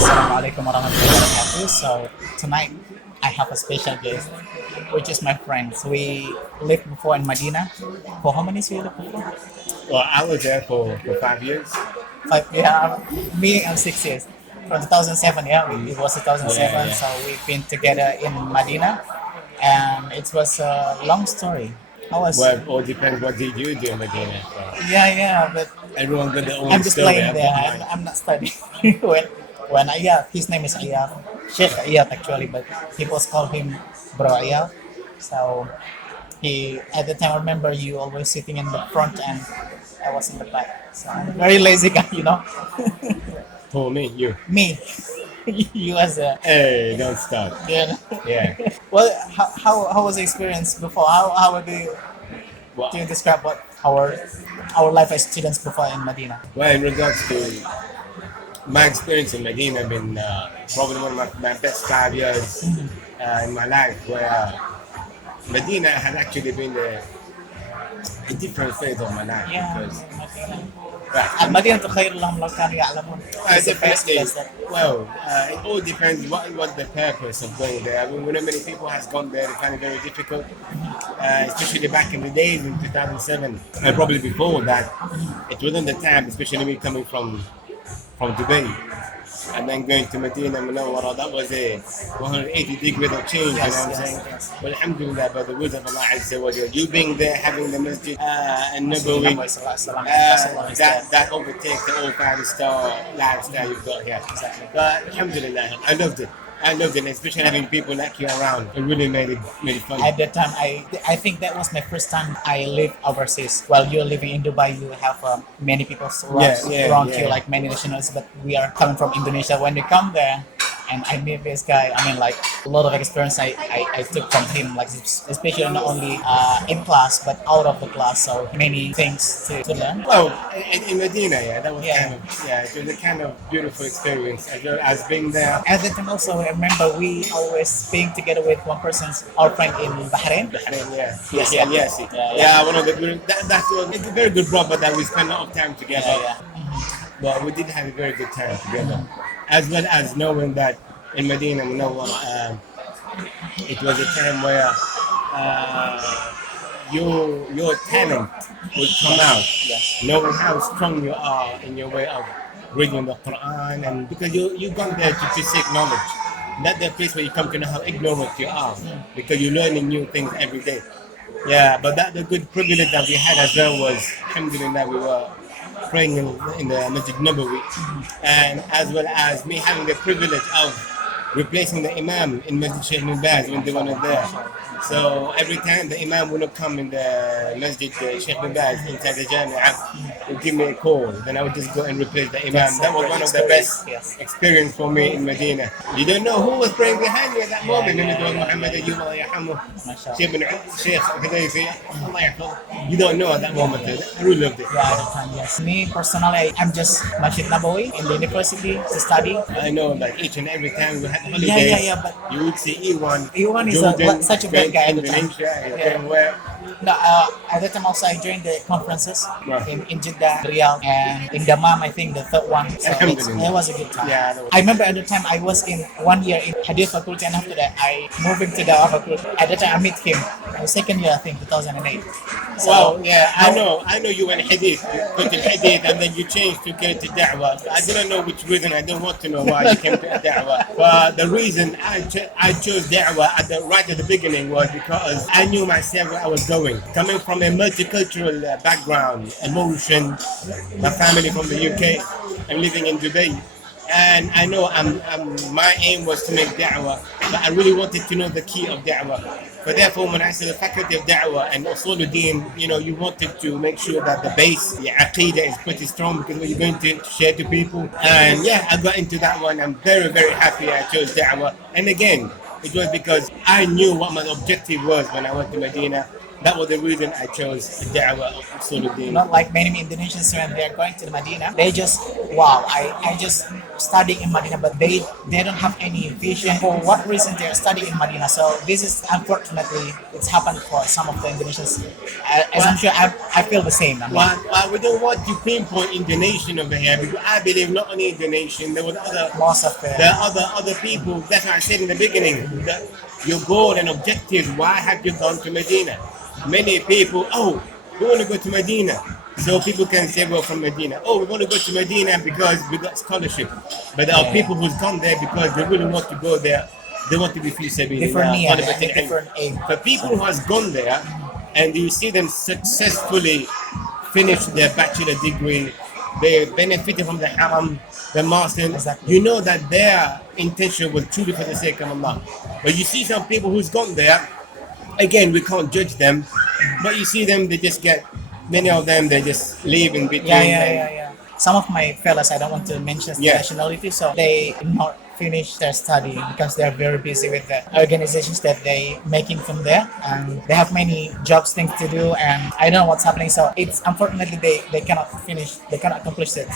Assalamualaikum warahmatullahi wabarakatuh. So tonight I have a special guest, which is my friend. So we lived before in Medina. For how many years we lived before? Well, I was there for 5 years. 5, yeah, me and 6 years. From 2007, yeah, it was 2007. Yeah. So we've been together in Medina, and it was a long story. I was, Well, it all depends what did you do in Medina. So yeah, but everyone got their own I'm just story. playing I've there. got I'm, mine. I'm not studying. when Ayaz, his name is Ayaz, Sheikh Ayaz actually, but people call him Bro Ayaz. So he at the time I remember you always sitting in the front and I was in the back. So I'm a very lazy guy, you know. For me, you. Me, you as a Hey, don't start. yeah. Yeah. Well, how was the experience before? How do you Well, describe what our life as students before in Medina? well, in regards to my experience in Medina, been probably one of my best 5 years in my life, where Medina has actually been a different phase of my life. Yeah, Because Medina. right, المدينة خير لهم لو كانوا يعلمون. It's the best definitely. place that Well, it all depends what the purpose of going there. I mean, we know many people has gone there. They find it very difficult, especially back in the days in 2007, and probably before that. It wasn't the time, especially me coming from Dubai and then going to Medina Munawwara. That was a 180 degrees of change. You know what I'm saying? yes. Well, alhamdulillah, by the words of Allah Azza wa Jalla, you being there, having the masjid and Nabawi, that overtakes the old five-star lifestyle you've got here. Exactly. But alhamdulillah, I loved it. I loved it, especially having people like you around. It really made it fun. At that time, I think that was my first time I lived overseas. While you're living in Dubai, you have many people around you, like many nationals. But we are coming from Indonesia. When you come there, and I meet this guy, I mean, like a lot of experience I took from him, like especially not only in class but out of the class. So many things to learn. Well, in Medina, yeah, that was Yeah. it was a kind of beautiful experience as well as being there. At that time also, I remember we always being together with one person's our friend in Bahrain. Bahrain, yeah. Yes, Yeah, yeah. one of the good, it's a very good brother that we spend a lot of time together. But we did have a very good time together, as well as knowing that in Medina Munawwara, it was a time where your talent would come out, knowing how strong you are in your way of reading the Quran, and because you gone there to seek knowledge, not the place where you come to know how ignorant you are, because you're learning new things every day. Yeah, but that the good privilege that we had as well was, alhamdulillah, we were praying in the Masjid Nabawi, and as well as me having the privilege of replacing the Imam in Masjid Sheikh bin Baz when they were not there. So every time the Imam would not come in the Masjid Sheikh bin Baz inside the Jami'ah, would give me a call. Then I would just go and replace the Imam. That was one of the best experience for me in Medina. You don't know who was praying behind you at that moment. And it was Muhammad Ayyub, Allah yarhamuh, Sheikh Hudayfi, Allah yarhamuh. You don't know at that moment. I really loved it. Yeah, at the time, yes. Me personally, I'm just Masjid Nabawi in the university to study. I know, like each and every time we had holidays, But you would see E1. E1 is such a bad guy at the time. No, at that time also I joined the conferences in Jeddah, Riyadh, and in Dammam, I think the third one. So it was a good time. Yeah, I remember at the time I was in 1 year in Hadith faculty, and after that I moved into the faculty. At that time I met him, second year I think 2008. So, well, yeah, I know you went Hadith, you put in Hadith, and then you changed to go to Da'wah. I didn't know which reason, I don't want to know why you came to Da'wah. But the reason I chose Da'wah right at the beginning was because I knew myself where I was going. Coming from a multicultural background, emotion, my family from the UK, I'm living in Dubai. And I know my aim was to make da'wah, but I really wanted to know the key of da'wah. But therefore, when I said the faculty of da'wah and usuluddin, you wanted to make sure that the base, the aqidah is pretty strong because what you're going to share to people. And yeah, I got into that one. I'm very, very happy I chose da'wah. And again, it was because I knew what my objective was when I went to Medina. That was the reason I chose da'wah of usuluddin. not like many Indonesians when they're going to the Medina, they just wow. I just studying in Madinah, but they don't have any vision for what reason they are studying in Madinah. So this is unfortunately it's happened for some of the Indonesians. As I'm sure I feel the same. I mean, Well, we don't want to pinpoint Indonesian over here because I believe not only Indonesian, there was most of there are other people. That's why I said in the beginning that your goal and objective. Why have you gone to Medina? Many people, oh, we want to go to Medina. So people can say we're from Medina. Oh, we want to go to Medina because we got scholarship. But there are people who's come there because they really want to go there. They want to be free different need, different aim. But people who has gone there and you see them successfully finish their bachelor degree, they benefited from the haram, the master. Exactly. You know that their intention was truly for the sake of Allah. But you see some people who's gone there, again, we can't judge them, but you see them, they just get, many of them, they just live in between. Yeah. Some of my fellows, I don't want to mention the nationality, so they not finish their study because they're very busy with the organizations that they making from there, and they have many jobs, things to do, and I don't know what's happening. So it's unfortunately they cannot finish, they cannot accomplish it,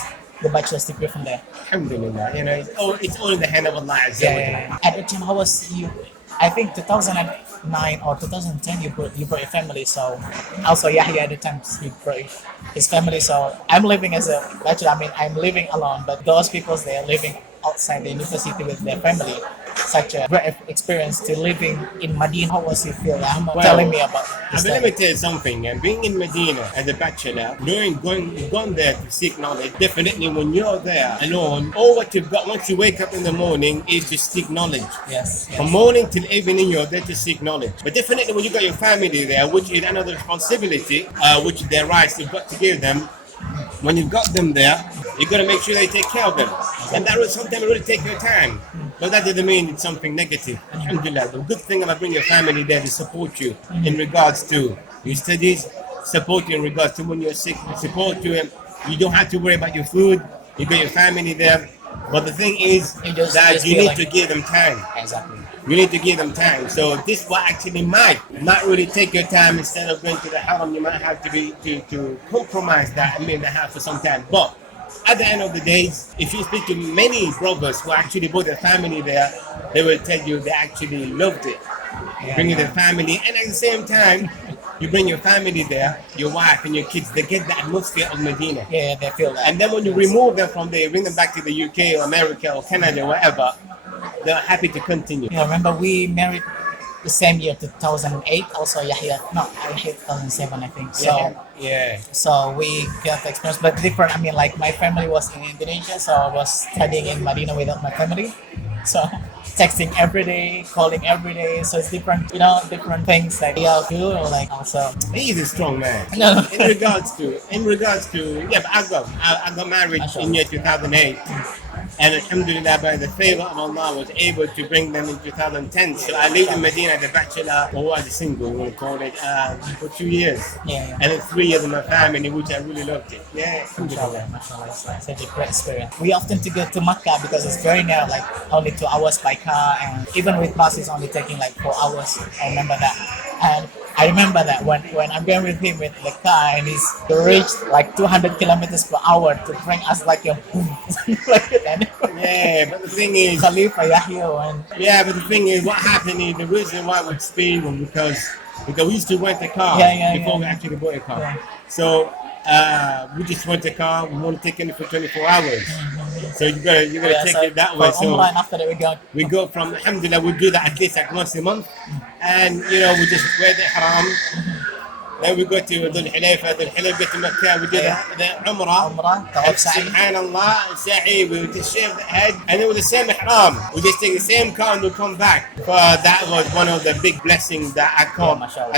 the bachelor's degree from there. Alhamdulillah, you know, it's all in the hand of Allah Azza wa Jalla. At the time, how was you? I think 2009 or 2010 you brought your family. So also Yahya at the time he brought his family. So I'm living as a bachelor. I mean I'm living alone, but those people they are living outside the university with their family. Such a great experience to living in Madinah. How was you feel? Telling me about this. Let me tell you something. And being in Medina as a bachelor, gone there to seek knowledge. Definitely, when you're there alone, all what you've got once you wake up in the morning is to seek knowledge. Yes. From morning till evening, you're there to seek knowledge. But definitely, when you got your family there, which is another responsibility, which their rights you've got to give them. When you've got them there, you got to make sure they take care of them, and that will sometimes really take your time. But that doesn't mean it's something negative. Alhamdulillah, the good thing about bringing your family there to support you in regards to your studies, support you in regards to when you're sick, support you. You don't have to worry about your food. You got your family there. But the thing is that you need to give them time. Exactly. You need to give them time. So this will actually might not really take your time. Instead of going to the haram, you might have to compromise that and leave the house for some time. But at the end of the day, if you speak to many brothers who actually brought their family there, they will tell you they actually loved it. Bringing their family, and at the same time, you bring your family there, your wife and your kids, they get the atmosphere of Medina. Yeah, they feel that. And then when you remove them from there, bring them back to the UK or America or Canada or wherever, they're happy to continue. Yeah, remember we married the same year, 2008. Also Yahya, no, Yahya 2007, I think. So yeah. So we got the experience, but different. I mean, like my family was in Indonesia, so I was studying in Madinah without my family. So texting every day, calling every day. So it's different, different things like you or like also. He's a strong man. No. In regards to, yeah, but I got married in year 2008. And alhamdulillah, by the favor of Allah, I was able to bring them in 2010. So I lived in Medina as a bachelor, or as a single, we would call it, for 2 years. Yeah. And then 3 years in my family, which I really loved it. Yeah, Mashallah, it's such a great experience. We often to go to Makkah because it's very near, like only 2 hours by car, and even with bus it's only taking like 4 hours. I remember that. And I remember that when I'm going with him with the car and he's reached like 200 kilometers per hour to bring us like a like that. Yeah, but the thing is, Khalifa Yahya and yeah, but the thing is, what happened is the reason why we speed was because we used to rent a car before we actually bought a car. Yeah. So we just rent a car. We won't take it for 24 hours. So you gotta take it that way. So after that we go from alhamdulillah, we do that at least like once a month, and we just wear the haram. Then we go to Dhul Hulayfa, go to Mecca, we do the Umrah. Subhanallah, Sa'i, we just shave the head, and then with the same ihram, we just take the same car and we come back. But that was one of the big blessings that I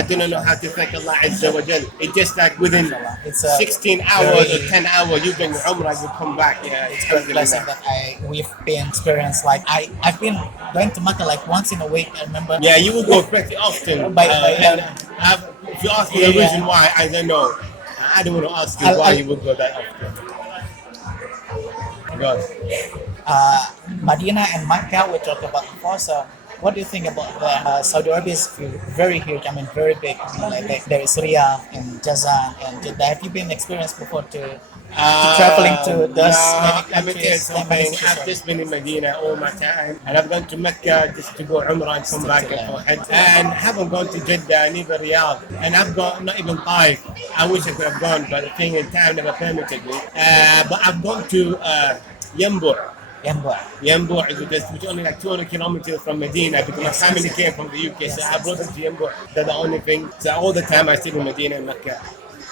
do not know how to thank Allah Azza wa Jal. It's just like within 16 hours or 10 hours, you do your Umrah, you come back. Yeah, it's a blessing that we've been experienced. Like I've been going to Mecca like once in a week, I remember. Yeah, you will go pretty often. If you ask me the reason why, I don't know. I don't want to ask you why you would go that often. Go on. Medina and Mecca we talked about before. So what do you think about the Saudi Arabia is very huge, I mean very big. I mean, like there is Riyadh and Jazan and Jeddah. Have you been experienced before to traveling to those No, many let me tell you countries, many something. cities. I've just been in Medina all my time, and I've gone to Mecca just to go Umrah and come Stick back to and for that. Hajj. And haven't gone to Jeddah, neither Riyadh, and I've got not even Taif. I wish I could have gone, but the thing in time never permitted me. But I've gone to Yambur. Yamba. Yambur is just which only like 200 kilometers from Medina because Yes, my family yes. came from the UK, so Yes, I yes, brought them yes. to Yambur. That's the only thing. So all the time I stayed in Medina and Mecca.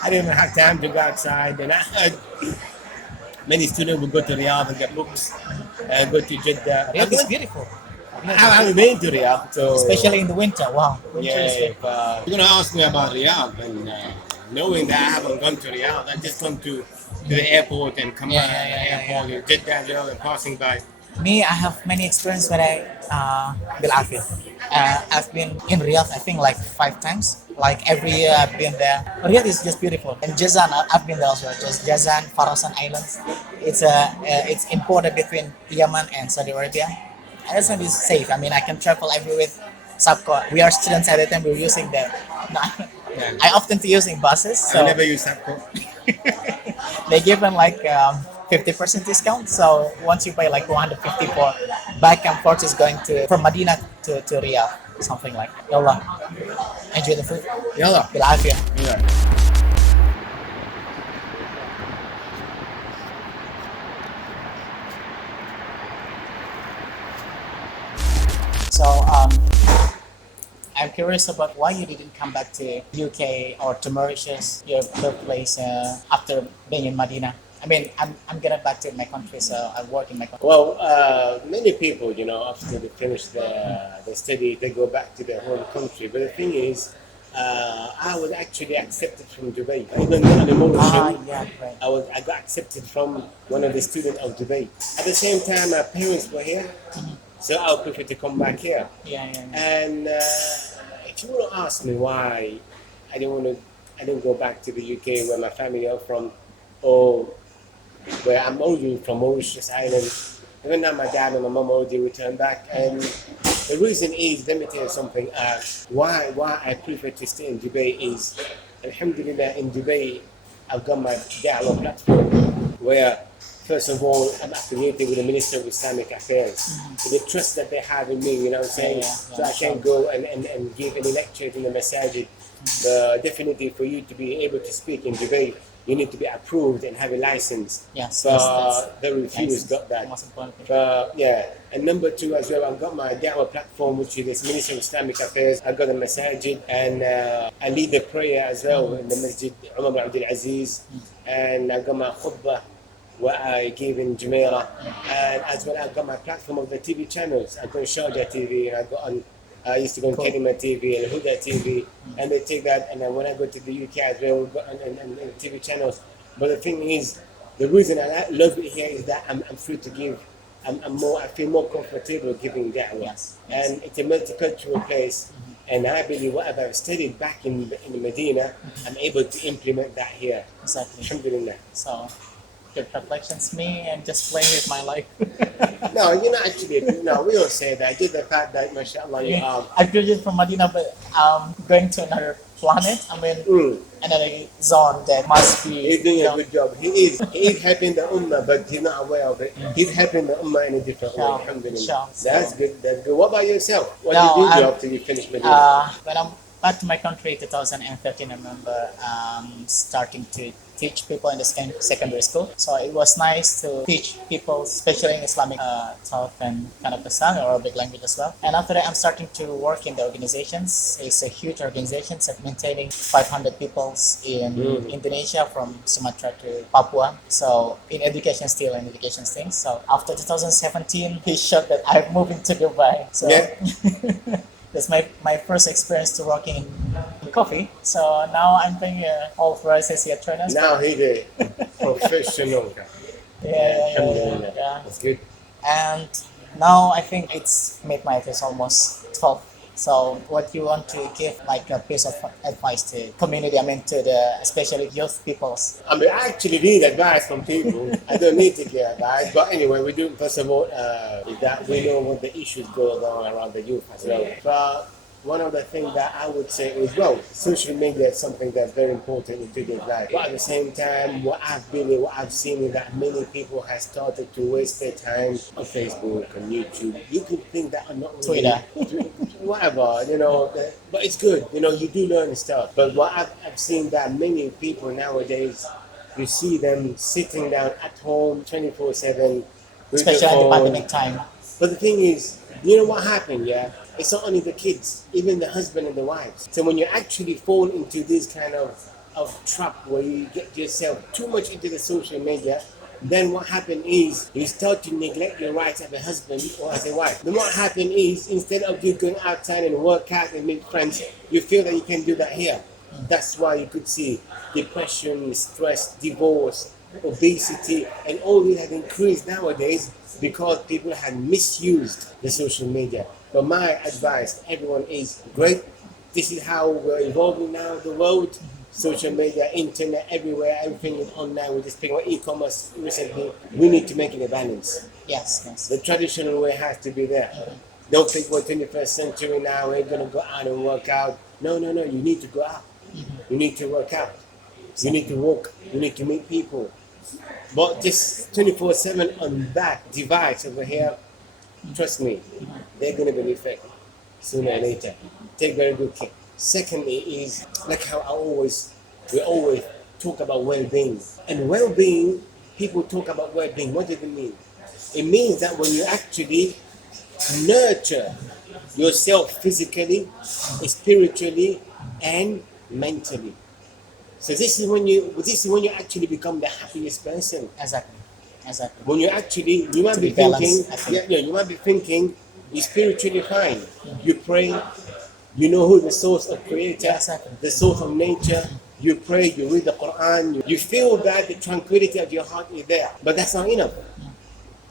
I didn't even have time to go outside, and I heard many students will go to Riyadh and get books, go to Jeddah. Riyadh is beautiful. I Riyadh is haven't beautiful. been to Riyadh, so Especially in the winter. Wow, winter yeah. is good. If you're gonna ask me about Riyadh, and knowing that I haven't gone to Riyadh, I just gone to the airport and come Yeah, back yeah, at the yeah, yeah, airport yeah. in Jeddah as well and passing by. Me, I have many experience when I بالعافية. I've been in Riyadh, I think like 5 times. Like every year I've been there. Riyadh is just beautiful. And Jazan, I've been there also. Just Jazan, Farasan Islands. It's in border between Yemen and Saudi Arabia. And it's is safe. I mean, I can travel everywhere with Subco. We are students at the time. We're using the. No, Yeah. I often to using buses, I so never use Sapco. they give them like 50% discount. So once you pay like 150 for back and forth is going to from Medina to Riyadh, something like that. Yalla, enjoy the food. Yalla. بالعافية. Yeah. So I'm curious about why you didn't come back to UK or to Mauritius, your birthplace, after being in Medina. I mean, I'm getting back to my country, so I work in my country. Well, many people, after they finish the study, they go back to their home country. But the thing is, I was actually accepted from Dubai. Even though I'm Mauritian, Yeah, right. I got accepted from one of the students of Dubai. At the same time, my parents were here, so I would prefer to come back here. Yeah, yeah, yeah. And if you want to ask me why I didn't go back to the UK where my family are from, or where I'm originally from Mauritius Island. Even now, my dad and my mom already returned back, and the reason is, let me tell you something. Why I prefer to stay in Dubai is, Alhamdulillah, in Dubai, I've got my Da'wah platform where, first of all, I'm affiliated with the Minister of Islamic Affairs. So the trust that they have in me, you know what I'm saying? Yeah, So I can go and give any lectures in the masajid. Definitely, for you to be able to speak in Dubai, you need to be approved and have a license. Yes, So that's the refuse license. got that. Most important thing. Yeah, and number two as well, I've got my Da'wah platform, which is the Ministry of Islamic Affairs. I've got a masajid, and I lead the prayer as well in the Masjid Umar bin Abdul Aziz, and I've got my khutbah what I gave in Jumeirah, and as well I've got my platform of the TV channels. I've got Sharjah TV, and I used to go on Cool. Kalima TV and Huda TV, and they take that, and then when I go to the UK as well, we've got and TV channels. But the thing is, the reason I love it here is that I'm free to give. I feel more comfortable giving da'wah. Yes, yes. And it's a multicultural place. And I believe whatever I've studied back in Medina, I'm able to implement that here. Exactly. Alhamdulillah. So, good reflections, me, and just playing with my life. No, you're not actually. No, we don't say that. Just the fact that, mashallah, you are. I graduated from Medina, but going to another planet. I mean, another zone that must be. He's doing you a know, good job. He is helping the ummah, but he's not aware of it. He's helping the ummah in a different way. Sure, Alhamdulillah. sure. That's good. That's good. What about yourself? What No, did you do I'm- after you finished Medina? When I'm back to my country, 2013, I remember starting to teach people in the secondary school. So it was nice to teach people, especially in Islamic thought and kind of Islam or Arabic language as well. And after that, I'm starting to work in the organizations. It's a huge organization, so maintaining 500 people in Indonesia from Sumatra to Papua. So in education still, in education things. So after 2017, he showed that I'm moving to Dubai. So Yeah. that's my first experience to working in coffee. So now I'm doing all varieties here trainers. Now he's a professional. Alhamdulillah. Yeah. That's good. And now I think it's midnight. It's almost 12. So what you want to give like a piece of advice to community? I mean to the especially youth peoples. I mean, I actually need advice from people. I don't need to get advice. But anyway, we do, first of all, is that we know what the issues go on around the youth as well. But one of the things that I would say is, well, social media is something that's very important in today's life. But at the same time, what I've seen is that many people have started to waste their time on Facebook and YouTube. You could think that I'm not really, Twitter. whatever, but it's good. You do learn stuff. But what I've seen that many people nowadays, you see them sitting down at home 24/7 with Especially their at the phone. pandemic time. But the thing is, you know what happened, yeah? It's not only the kids, even the husband and the wives. So when you actually fall into this kind of trap where you get yourself too much into the social media, then what happened is you start to neglect your rights as a husband or as a wife. Then what happened is instead of you going outside and work out and make friends, you feel that you can do that here. That's why you could see depression, stress, divorce, obesity, and all this has increased nowadays because people have misused the social media. But my advice to everyone is great. This is how we're evolving now, the world. Social media, internet, everywhere, everything is online. We're just speaking about e-commerce recently. We need to make it a balance. Yes. The traditional way has to be there. Don't think we're 21st century now, we're going to go out and work out. No, you need to go out. You need to work out. You need to walk. You need to meet people. But just 24/7 on that device over here, trust me, they're going to be affected sooner or later. Take very good care. Secondly is, like how we always talk about well-being. And well-being, people talk about well-being. What does it mean? It means that when you actually nurture yourself physically, spiritually, and mentally. So this is when you actually become the happiest person. Exactly. When you might be thinking, you might be thinking, you're spiritually fine. You pray, you know who the source of creator, the source of nature. You pray, you read the Quran, you feel that the tranquility of your heart is there. But that's not enough.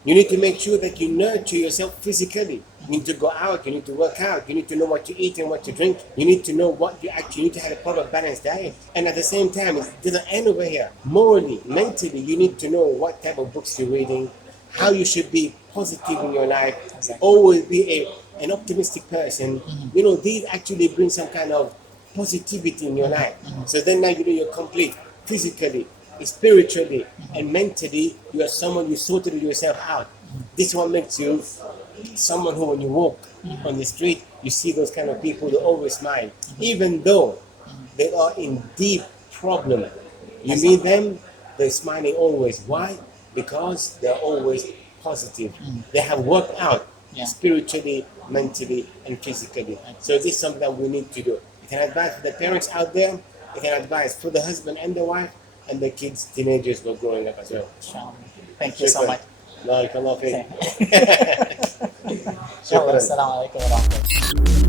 You need to make sure that you nurture yourself physically. You need to go out, you need to work out, you need to know what to eat and what to drink. You need to know what you actually need to have a proper balanced diet. And at the same time, it doesn't end over here. Morally, mentally, you need to know what type of books you're reading, how you should be positive in your life, always be an optimistic person. These actually bring some kind of positivity in your life. So then now you're complete physically, spiritually, and mentally. You are someone, you sorted yourself out. This is what makes you someone who, when you walk on the street, you see those kind of people who always smile, even though they are in deep problem. You meet them, they're smiling always. Why? Because they're always positive. They have worked out spiritually, mentally, and physically. So this is something that we need to do. You can advise for the parents out there. You can advise for the husband and the wife, and the kids, teenagers who are growing up as well. Thank you so much. Barakallahu feek. Assalamualaikum warahmatullahi wabarakatuh.